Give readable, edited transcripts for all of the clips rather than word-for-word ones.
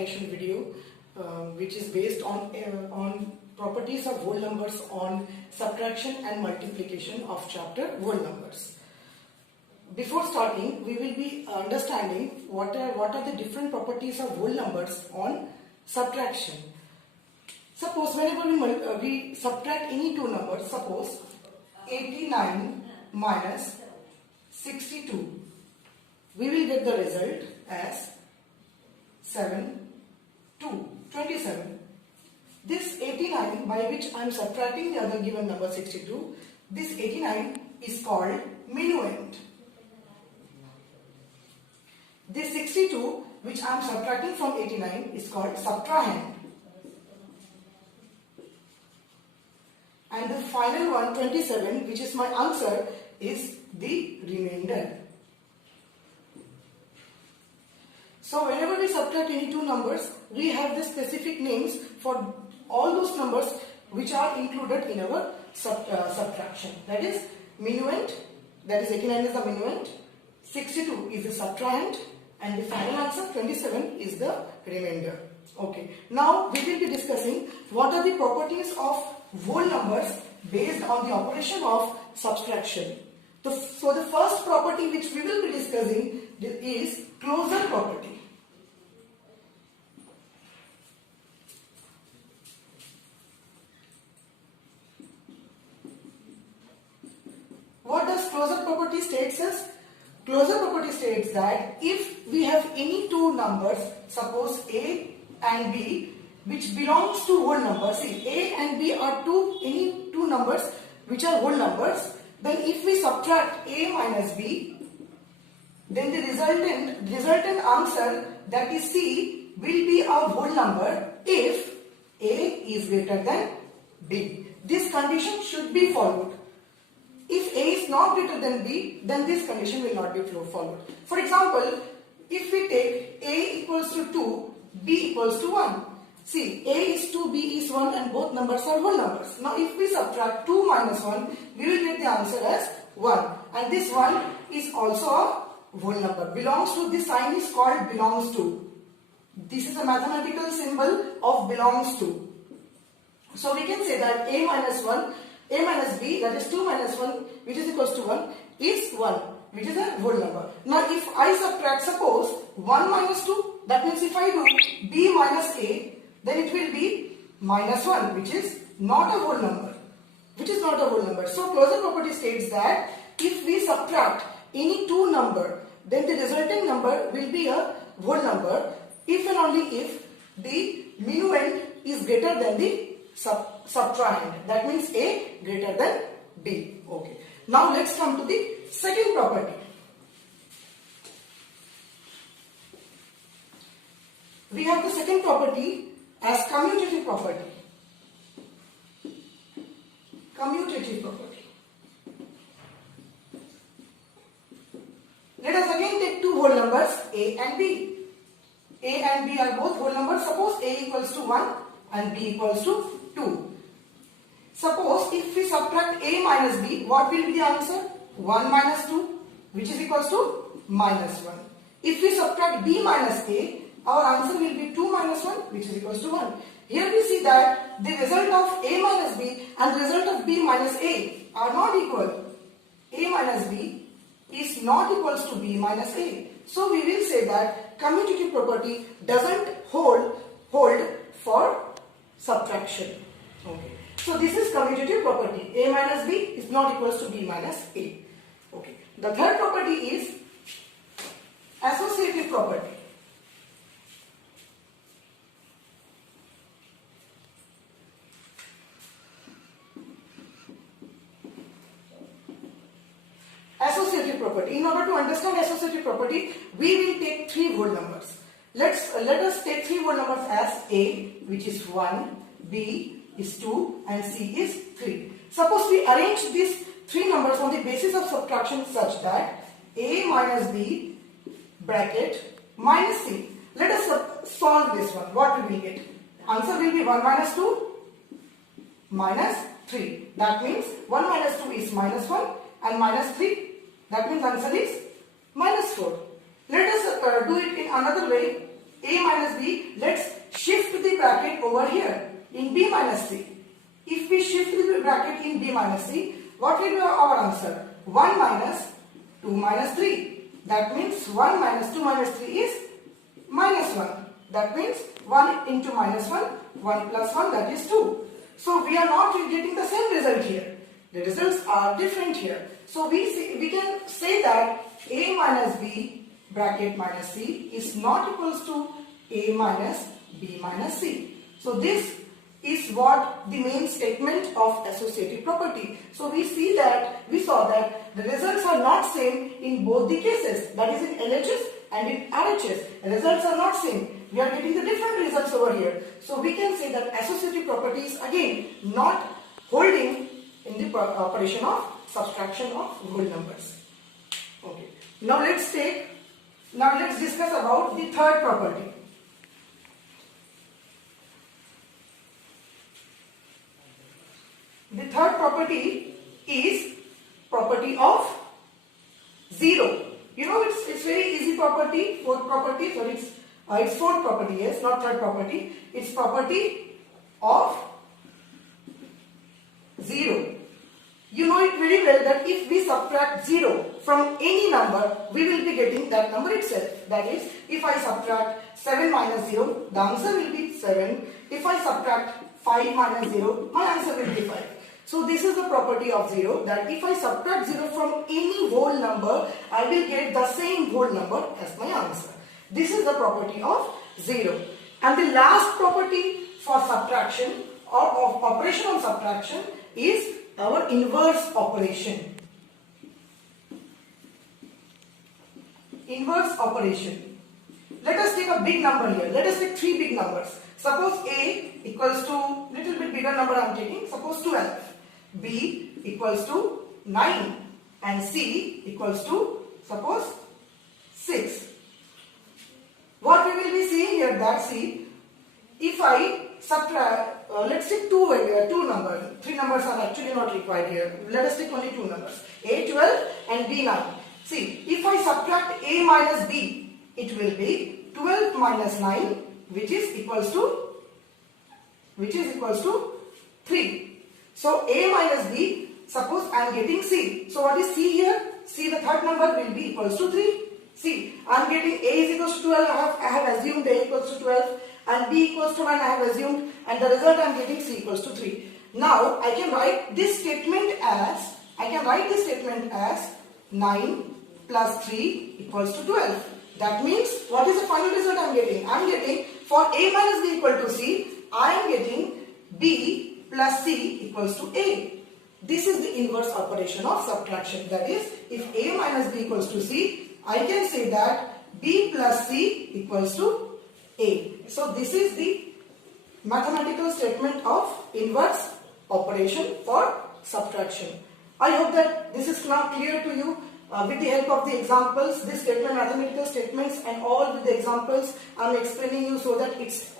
explanation video which is based on properties of whole numbers on subtraction and multiplication of chapter whole numbers. Before starting, we will be understanding what are the different properties of whole numbers on subtraction. Suppose whenever we subtract any two numbers, suppose 89 minus 62, we will get the result as 27. This 89 by which I am subtracting the other given number 62, this 89 is called minuend. This 62 which I am subtracting from 89 is called subtrahend. And the final one, 27, which is my answer, is the remainder. So whenever we subtract any two numbers, we have the specific names for all those numbers which are included in our subtraction. That is minuend, that is 89 is the minuend, 62 is the subtrahend, and the final answer 27 is the remainder. Okay. Now we will be discussing what are the properties of whole numbers based on the operation of subtraction. So the first property which we will be discussing is closure property. What does closure property states as? Closure property states that if we have any two numbers, suppose A and B, which belongs to whole numbers, see A and B are any two numbers which are whole numbers, then if we subtract A minus B, then the resultant answer, that is C, will be a whole number if A is greater than B. This condition should be followed. If A is not greater than B, then this condition will not be followed. For example, if we take A equals to 2, B equals to 1. See, A is 2, B is 1, and both numbers are whole numbers. Now if we subtract 2 minus 1, we will get the answer as 1. And this 1 is also a whole number. Belongs to, this sign is called belongs to. This is a mathematical symbol of belongs to. So we can say that A minus B, that is 2 minus 1, which is equals to 1, is 1, which is a whole number. Now if I subtract, suppose 1 minus 2, that means if I do B minus A, then it will be minus 1, which is not a whole number. So closure property states that if we subtract any two number, then the resulting number will be a whole number if and only if the minuend is greater than the subtrahend. That means A greater than B. Okay. Now let's come to the second property. We have the second property as commutative property. Let us again take two whole numbers A and B. A and B are both whole numbers. Suppose A equals to 1 and B equals to 2. Suppose if we subtract A minus B, what will be the answer? 1 minus 2, which is equals to minus 1. If we subtract B minus A, our answer will be 2 minus 1, which is equals to 1. Here we see that the result of A minus B and the result of B minus A are not equal. A minus B is not equals to B minus A. So we will say that commutative property doesn't hold for subtraction. Okay. So this is commutative property. A minus B is not equals to B minus A. Okay. The third property is associative property. Associative property. In order to understand associative property, we will take three whole numbers. Let us take three whole numbers as A, which is 1, B is 2, and C is 3. Suppose we arrange these three numbers on the basis of subtraction such that A minus B bracket minus C. Let us solve this one. What we will get? Answer will be 1 minus 2 minus 3. That means 1 minus 2 is minus 1 and minus 3. That means answer is minus 4. Let us do it in another way. A minus B, let's shift the bracket over here in B minus C. If we shift the bracket in B minus C, what will be our answer? 1 minus 2 minus 3. That means 1 minus 2 minus 3 is minus 1. That means 1 into minus 1, 1 plus 1, that is 2. So we are not getting the same result here. The results are different here. So we can say that A minus B bracket minus C is not equals to A minus B minus C. So this is what the main statement of associative property. So we saw that the results are not same in both the cases, that is in LHS and in RHS. The results are not same. We are getting the different results over here. So we can say that associative property is again not holding in the operation of subtraction of whole numbers. Okay. Now let's discuss about the third property. The third property is property of 0. You know, it's very easy property, fourth property, sorry, it's fourth property, yes, not third property. It's property of 0. You know it very well that if we subtract 0 from any number, we will be getting that number itself. That is, if I subtract 7 minus 0, the answer will be 7. If I subtract 5 minus 0, my answer will be 5. So this is the property of 0, that if I subtract 0 from any whole number, I will get the same whole number as my answer. This is the property of 0. And the last property for subtraction or of operation on subtraction is our inverse operation. Inverse operation. Let us take a big number here. Let us take 3 big numbers. Suppose A equals to, little bit bigger number I am taking, suppose 12. B equals to 9 and C equals to, suppose, 6. What we will be seeing here, that see, if I subtract, let's take two numbers. 3 numbers are actually not required here. Let us take only 2 numbers, A 12 and B 9. See, if I subtract A minus B, it will be 12 minus 9, which is equals to 3. So A minus B, suppose I am getting C. So what is C here? C, the third number, will be equals to 3. See, I am getting A is equals to 12, I have assumed A equals to 12, and B equals to 9, I have assumed, and the result I am getting C equals to 3. Now I can write this statement as 9 plus 3 equals to 12. That means, what is the final result I am getting? I am getting, for A minus B equal to C, I am getting B plus C equals to A. This is the inverse operation of subtraction. That is, if A minus B equals to C, I can say that B plus C equals to A. So this is the mathematical statement of inverse operation for subtraction. I hope that this is now clear to you. With the help of the examples, this statement, mathematical statements, and all with the examples, I am explaining you so that it's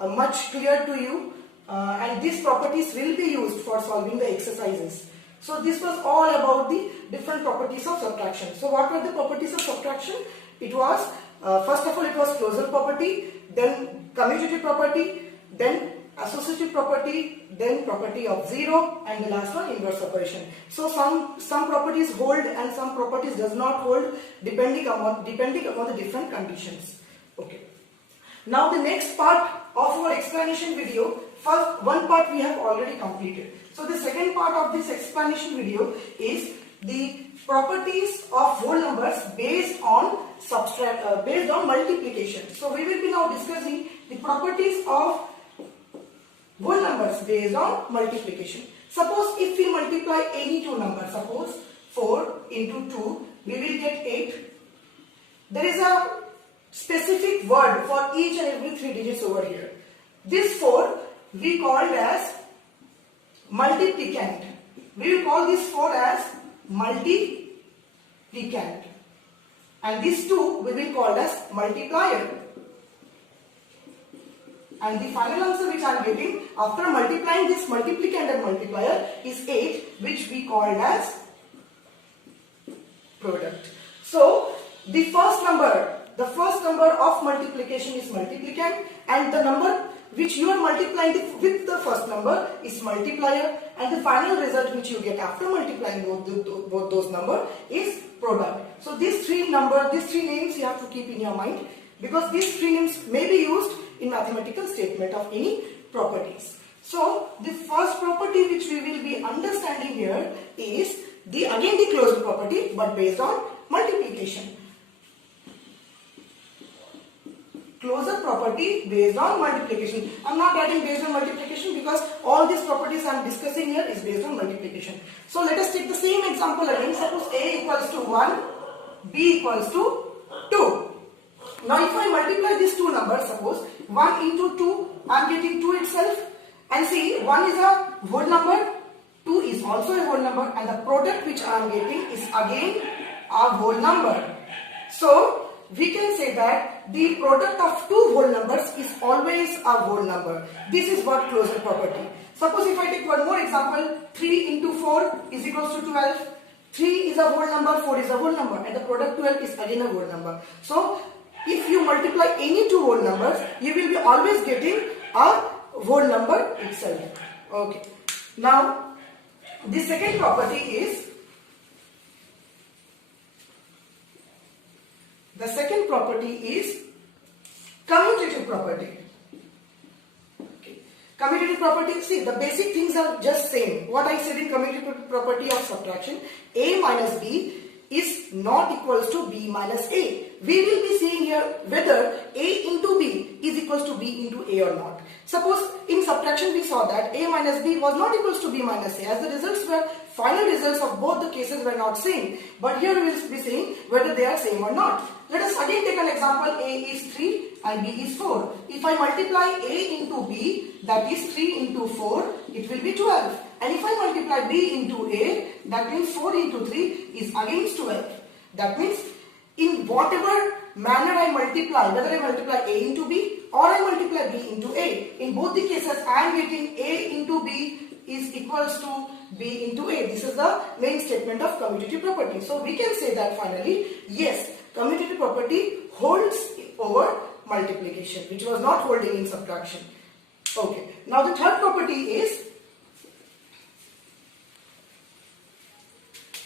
much clear to you. And these properties will be used for solving the exercises. So this was all about the different properties of subtraction. So what were the properties of subtraction? It was, first of all, it was closure property, then commutative property, then associative property, then property of 0, and the last one, inverse operation. So some properties hold and some properties does not hold depending upon the different conditions. Okay. Now the next part of our explanation video, first one part we have already completed. So the second part of this explanation video is the properties of whole numbers based on multiplication. So we will be now discussing the properties of whole numbers based on multiplication. Suppose if we multiply any two numbers, suppose 4 into 2, we will get 8. There is a specific word for each and every 3 digits over here. This 4 we called as multiplicand. We will call this 4 as multiplicand. And this 2 we will call as multiplier. And the final answer which I am getting after multiplying this multiplicand and multiplier is 8, which we called as product. So the first number the first number of multiplication is multiplicand and the number which you are multiplying with the first number is multiplier, and the final result which you get after multiplying both those numbers is product. So these three names you have to keep in your mind, because these three names may be used in mathematical statement of any properties. So the first property which we will be understanding here is again the closure property, but based on multiplication. Closure property based on multiplication. I am not writing based on multiplication because all these properties I am discussing here is based on multiplication. So let us take the same example again. Suppose A equals to 1, B equals to 2. Now if I multiply these two numbers, suppose 1 into 2, I am getting 2 itself. And see, 1 is a whole number, 2 is also a whole number, and the product which I am getting is again a whole number. So we can say that the product of two whole numbers is always a whole number. This is what closure property. Suppose if I take one more example, 3 into 4 is equals to 12. 3 is a whole number, 4 is a whole number, and the product 12 is again a whole number. So if you multiply any two whole numbers, you will be always getting a whole number itself. Okay. Now the second property is commutative property. Okay. Commutative property, see, the basic things are just same. What I said in commutative property of subtraction, A minus B is not equals to B minus A. We will be seeing here whether A into B is equals to B into A or not. Suppose in subtraction we saw that A minus B was not equals to B minus A, as the results were, final results of both the cases were not same. But here we will be seeing whether they are same or not. Let us again take an example. A is 3 and B is 4. If I multiply A into B, that is 3 into 4, it will be 12. And if I multiply B into A, that means 4 into 3 is again 12. That means in whatever manner I multiply, whether I multiply A into B or I multiply B into A, in both the cases I am getting A into B is equals to B into A. This is the main statement of commutative property. So we can say that finally, yes, commutative property holds over multiplication, which was not holding in subtraction. Okay. Now the third property is,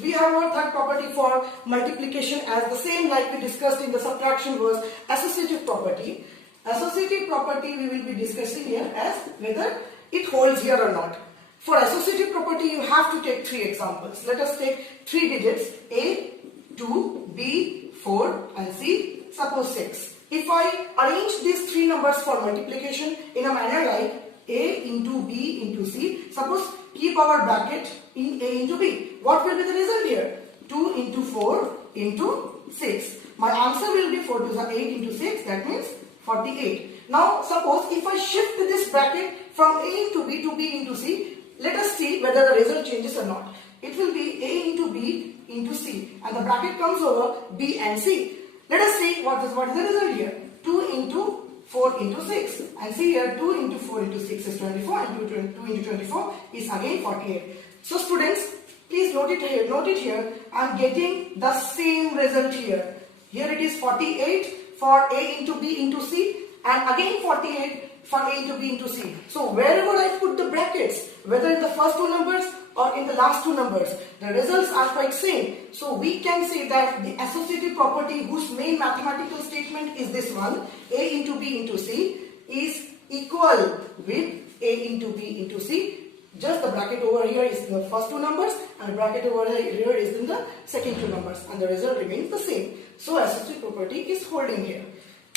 we have our third property for multiplication as the same like we discussed in the subtraction was associative property. Associative property we will be discussing here as whether it holds here or not. For associative property you have to take three examples. Let us take three digits A, 2, B, 4 and C, suppose 6. If I arrange these three numbers for multiplication in a manner like A into B into C, suppose keep our bracket in A into B. What will be the result here? 2 into 4 into 6. My answer will be 4 to the 8 into 6, that means 48. Now suppose if I shift this bracket from A into B to B into C, let us see whether the result changes or not. It will be A into B into C and the bracket comes over B and C. Let us see what is the result here. 2 into 4 into 6 and see here 2 into 4 into 6 is 24 and 2 into 24 is again 48. So students, please note it here. I am getting the same result here. Here it is 48 for A into B into C and again 48 for A into B into C. So wherever I put the brackets, whether in the first two numbers or in the last two numbers, the results are quite same. So we can say that the associative property whose main mathematical statement is this one, A into B into C is equal with A into B into C. Just the bracket over here is the first two numbers and the bracket over here is in the second two numbers and the result remains the same. So associative property is holding here.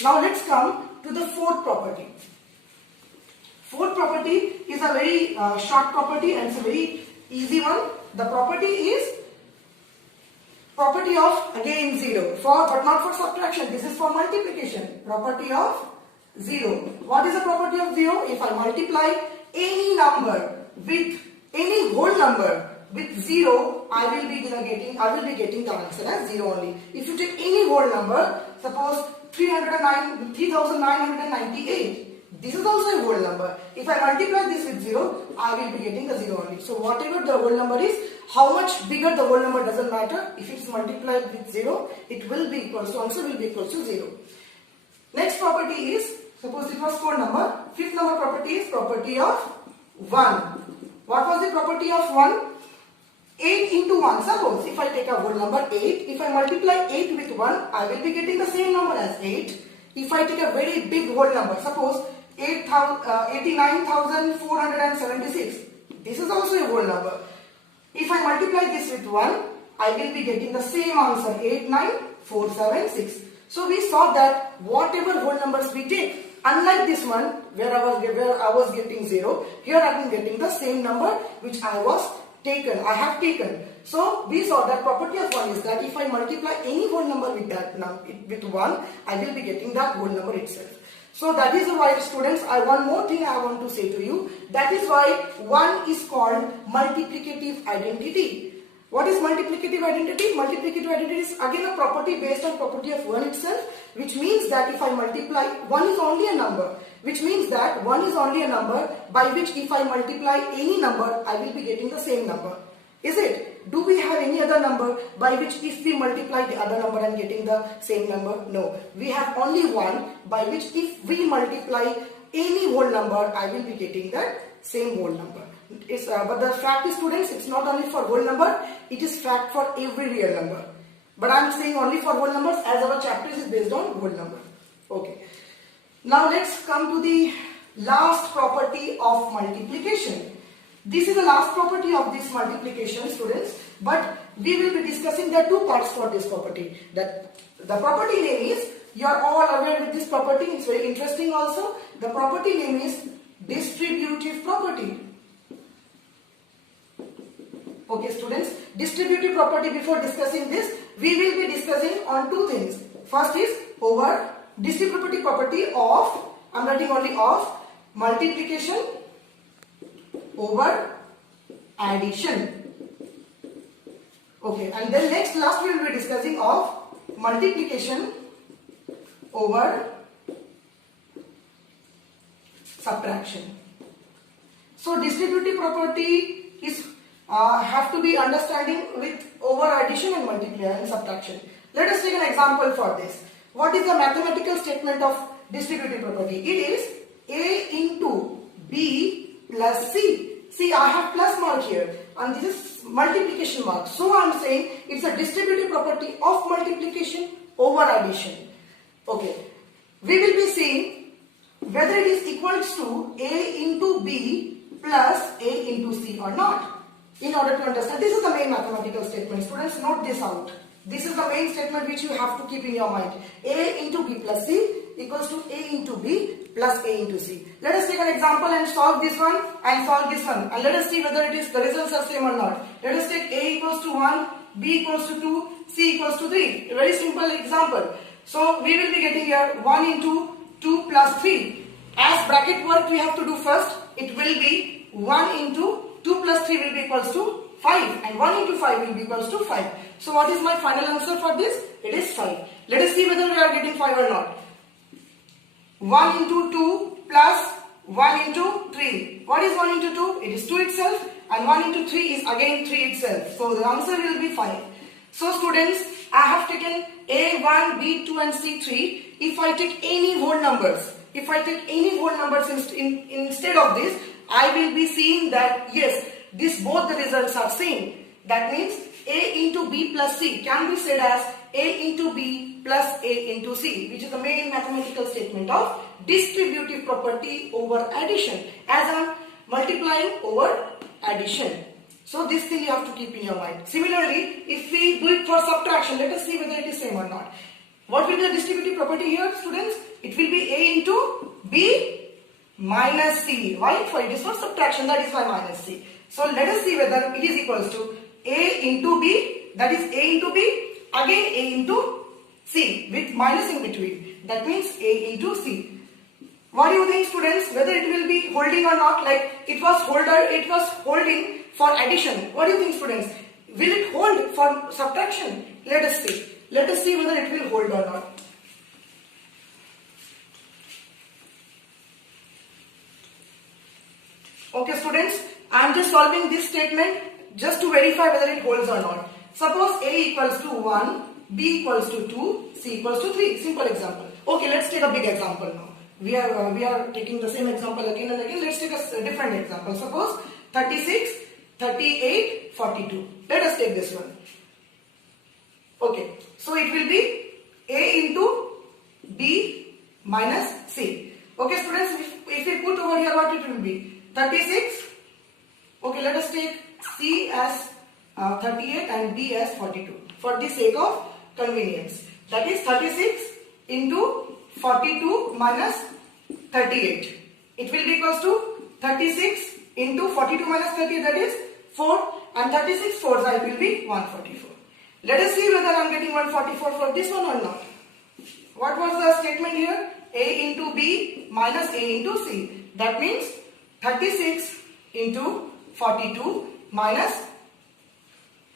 Now let's come to the fourth property. Fourth property is a very short property and it's a very easy one. The property is property of again 0 but not for subtraction. This is for multiplication. Property of 0. What is the property of 0? If I multiply any number with any whole number with 0, I will be getting the answer as 0 only. If you take any whole number, suppose 3998, This is also a whole number. If I multiply this with 0, I will be getting the 0 only. So whatever the whole number is, how much bigger the whole number doesn't matter. If it's multiplied with 0, it will be equals to, answer will be equals to 0. Next property is, suppose it was 4 number. Fifth number property is property of 1. What was the property of 1? 8 into 1. Suppose if I take a whole number 8, if I multiply 8 with 1, I will be getting the same number as 8. If I take a very big whole number, suppose 89,476, this is also a whole number. If I multiply this with 1, I will be getting the same answer, 89476. So we saw that whatever whole numbers we take, unlike this one where I was getting 0, here I am getting the same number which I have taken. So we saw that property of 1 is that if I multiply any whole number with with 1, I will be getting that whole number itself. So that is why, students, one more thing I want to say to you. That is why 1 is called multiplicative identity. What is multiplicative identity? Multiplicative identity is again a property based on property of 1 itself, which means that if I multiply, 1 is only a number, which means that 1 is only a number by which if I multiply any number, I will be getting the same number. Is it? Do we have any other number by which if we multiply the other number and getting the same number? No. We have only 1 by which if we multiply any whole number, I will be getting that same whole number. But the fact is, students, it's not only for whole number, it is fact for every real number. But I am saying only for whole numbers as our chapter is based on whole number. Okay. Now let's come to the last property of multiplication. This is the last property of this multiplication, students, but we will be discussing the two parts for this property. That the property name is, you are all aware with this property, it's very interesting also. The property name is distributive property. Okay, students, distributive property, before discussing this, we will be discussing on two things. First is over distributive property of, I am writing only of, multiplication over addition. Okay, and then last we will be discussing of multiplication over subtraction. So distributive property is have to be understanding with over addition and multiplication and subtraction. Let us take an example for this. What is the mathematical statement of distributive property? It is A into B plus C. See, I have plus mark here and this is multiplication mark. So I am saying it's a distributive property of multiplication over addition. Okay. We will be seeing whether it is equals to A into B plus A into C or not. In order to understand, this is the main mathematical statement. Students, note this out. This is the main statement which you have to keep in your mind. A into B plus C equals to A into B plus A into C. Let us take an example and solve this one and solve this one. And let us see whether the results are same or not. Let us take A equals to 1, B equals to 2, C equals to 3. A very simple example. So we will be getting here 1 into 2 plus 3. As bracket work we have to do first. It will be 1 into 2 plus 3 will be equals to 5 and 1 into 5 will be equals to 5. So what is my final answer for this? It is 5. Let us see whether we are getting 5 or not. 1 into 2 plus 1 into 3. What is 1 into 2? It is 2 itself, and 1 into 3 is again 3 itself. So the answer will be 5. So students, I have taken A1, B2 and C3. If I take any whole numbers, instead of this, I will be seeing that yes, both the results are same. That means A into B plus C can be said as A into B plus A into C, which is the main mathematical statement of distributive property over addition, as I am multiplying over addition. So this thing you have to keep in your mind. Similarly, if we do it for subtraction, let us see whether it is same or not. What will be the distributive property here, students? It will be A into B minus C. Why? For it is for subtraction, that is why minus C. So let us see whether it is equals to A into B, that is A into B, again A into C with minus in between. That means A into C. What do you think, students? Whether it will be holding or not? Like it was holding for addition. What do you think, students? Will it hold for subtraction? Let us see. Let us see whether it will hold or not. Okay students, I am just solving this statement just to verify whether it holds or not. Suppose A equals to 1, B equals to 2, C equals to 3. Simple example. Okay, let's take a big example now. We are taking the same example again and again. Let's take a different example. Suppose 36, 38, 42. Let us take this one. Okay, so it will be A into B minus C. Okay students, if we put over here, what it will be? 36. Okay, let us take C as 38 and B as 42 for the sake of convenience. That is 36 into 42 minus 38. It will be equals to 36 into 42 minus 38, that is 4, and 36 4s it will be 144. Let us see whether I am getting 144 for this one or not. What was the statement here? A into B minus A into C. That means 36 into 42 minus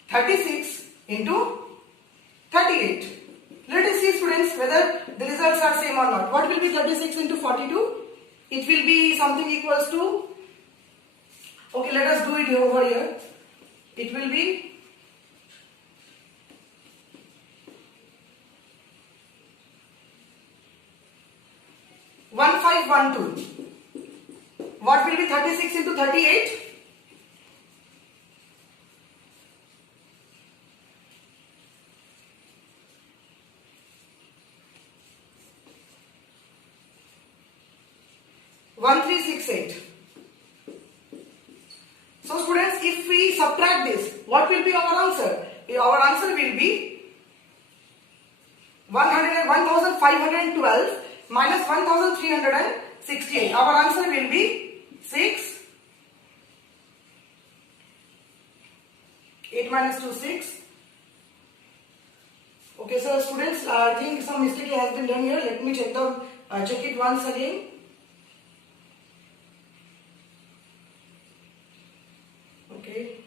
36 into 38. Let us see students whether the results are same or not. What will be 36 into 42? It will be something equals to, okay, let us do it over here. It will be 1512. What will be 36 into 38? One three six eight. So students, if we subtract this, what will be our answer? Our answer will be 1512 minus 1368. Our answer will be 6. 8 minus 2, 6. Okay, so students, I think some mistake has been done here. Let me check it once again. Okay.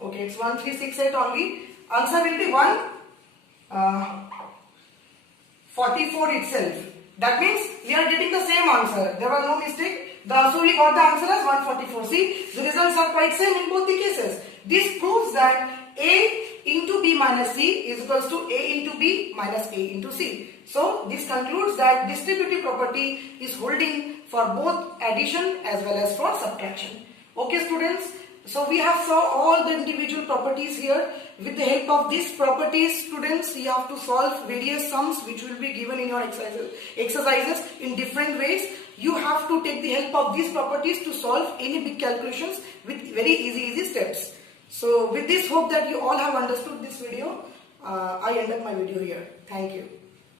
Okay, it's 1368 only. Answer will be 144 itself. That means we are getting the same answer. There was no mistake. So we got the answer as 144. See, the results are quite same in both the cases. This proves that A into B minus C is equals to A into B minus A into C. So this concludes that distributive property is holding for both addition as well as for subtraction. Okay students, so we have saw all the individual properties here. With the help of these properties, students, you have to solve various sums which will be given in your exercises in different ways. You have to take the help of these properties to solve any big calculations with very easy steps. So with this, hope that you all have understood this video. I end up my video here. Thank you.